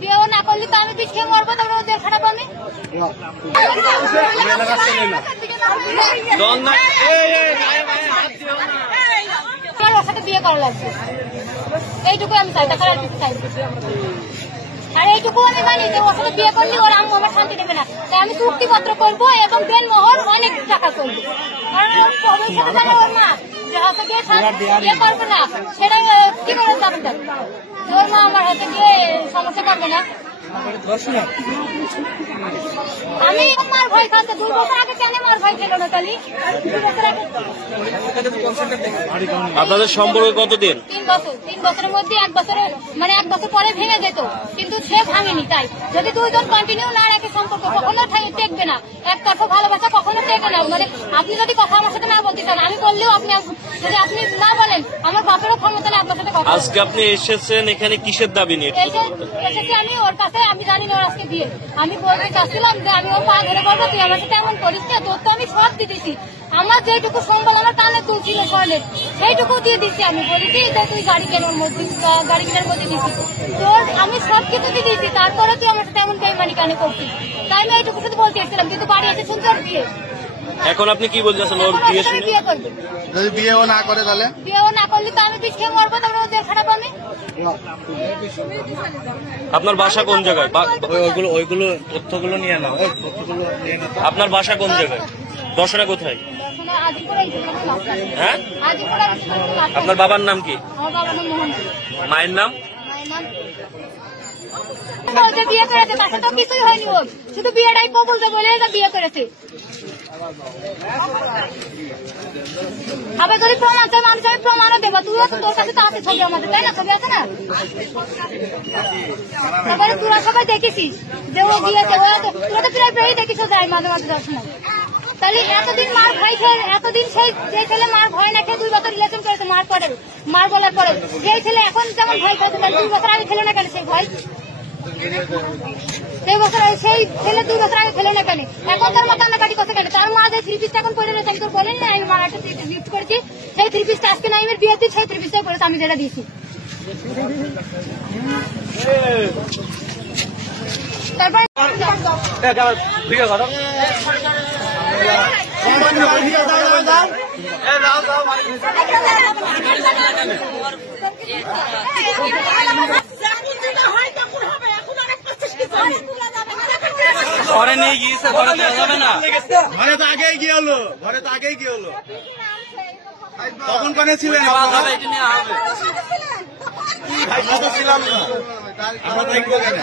বিয়েও না করলে তো আমি বিষ খেয়ে মরবো, তারপরে ওদের খারাপ আমি ওর সাথে বিয়ে করা লাগছে, এইটুকু আমি চাই, টাকা চাই। আর এইটুকু আমি মানি যে ওর সাথে বিয়ে করলে ওর আম্মু আমার শান্তি দেবে না, তাই আমি চুক্তিপত্র করবো এবং দেন মোহর অনেক টাকা করবো। কারণ ভবিষ্যতে জানে ওর মা যে হাতে গিয়ে বিয়ে করবে না, সেটাই কি করে যাবেন, ওর মা আমার হাতে গিয়ে সমস্যা করবে না। আমি মার ভয় খাচ্ছে, 2 বছর আগে কেন মার ভয় খেলো না কালি? 2 বছর আগে। আপনাদের সম্পর্ক কতদিন? 3 বছর। 3 বছরের মধ্যে 1 বছর, মানে 1 বছর পরে ভেঙে যেত, কিন্তু সে ভাঙেনি। তাই যদি 2 জন কন্টিনিউ না রাখে সম্পর্ক কখনো টেকবে না, একতরফা ভালোবাসা কখনো টেকে না। মানে আপনি যদি কথা আমার সাথে না বলতে চান, আমি বললেও আপনি যদি আপনি না বলেন, আমার বাপেরও ক্ষমতা না আপনার সাথে কথা। আজকে আপনি এসেছেন এখানে কিসের দাবি নিয়ে? এসেছি আমি ওর কাছে, আমি জানি না ওর আজকে বিয়ে। আমি বলতে চাচ্ছিলাম যে আমি ওর পা ধরে বলবো, তুই আমার সাথে এমন করিস না, তোর তো আমি সব দিয়ে দিচ্ছি, আমার যেটুকু সম্বল আমার কানে তুলছিল সরলে সেইটুকু দিয়ে দিচ্ছি। আমি বলেছি যে তুই গাড়ি কেনার মধ্যে দিচ্ছি, তোর আমি সব কিছু দিয়ে দিচ্ছি, তারপরে তুই আমার সাথে এমন বেইমানি কানে করছিস। তাই আমি এইটুকু শুধু বলতে এসেছিলাম, কিন্তু বাড়ি এসে শুনছি ওর বিয়ে। এখন আপনি কি বলছেন? ওর বিয়ে করবে, যদি বিয়েও না করে তাহলে? বিয়েও না করলে তো আমি বিষ খেয়ে মরবো, তারপরে ওদের খারাপ আমি। আপনার বাসা কোন জায়গায়? ওইগুলো তথ্যগুলো নিয়ে নাও। আপনার বাসা কোন জায়গায়? দর্শনা কোথায়? হ্যাঁ, আপনার বাবার নাম কি? মায়ের নাম? বিয়ে করেছে, তার সাথে কিছুই হয়নি, ওর শুধু বিয়েটাই কবুলতে বলে বিয়ে করেছে। আবার যদি প্রমাণ চাই, মানুষ আমি প্রমাণও দেবো, তুইও তো তোর কাছে তো আছে ছবি আমাদের, তাই না? ছবি আছে না? তারপরে তোরা সবাই দেখেছিস যে ও দিয়েছে, তোরা তো প্রায় প্রায় দেখিস যায় মাঝে মাঝে দর্শনে। তাহলে এতদিন মার ভয় খেয়ে, এতদিন সেই যে ছেলে মার ভয় না খেয়ে 2 বছর রিলেশন করেছে মার পরে, মার বলার পরে, সেই ছেলে এখন যেমন ভয় খেয়েছে, তাহলে 2 বছর আগে খেলে না কেন সেই ভয়? সেই ছেলে 2 বছর আগে খেলে না কেন? এখন তার মতো কান্নাকাটি করতে কেন? তার মা যে 3 পিসটা এখন পরে রয়েছে, আমি তোর বলেন না, আমি মা একটা গিফট করেছি, সেই 3 পিসটা আজকে নাইমের বিয়ে দিই, সেই 3 পিসটাই পরেছে, আমি যেটা দিয়েছি। তারপরে ঘরে নিয়ে গিয়েছে, ঘরে দেওয়া যাবে না। ঘরে তো আগেই কি হলো? তখন কোনে ছিলেন? ছিলাম না আমরা দেখবো কেন?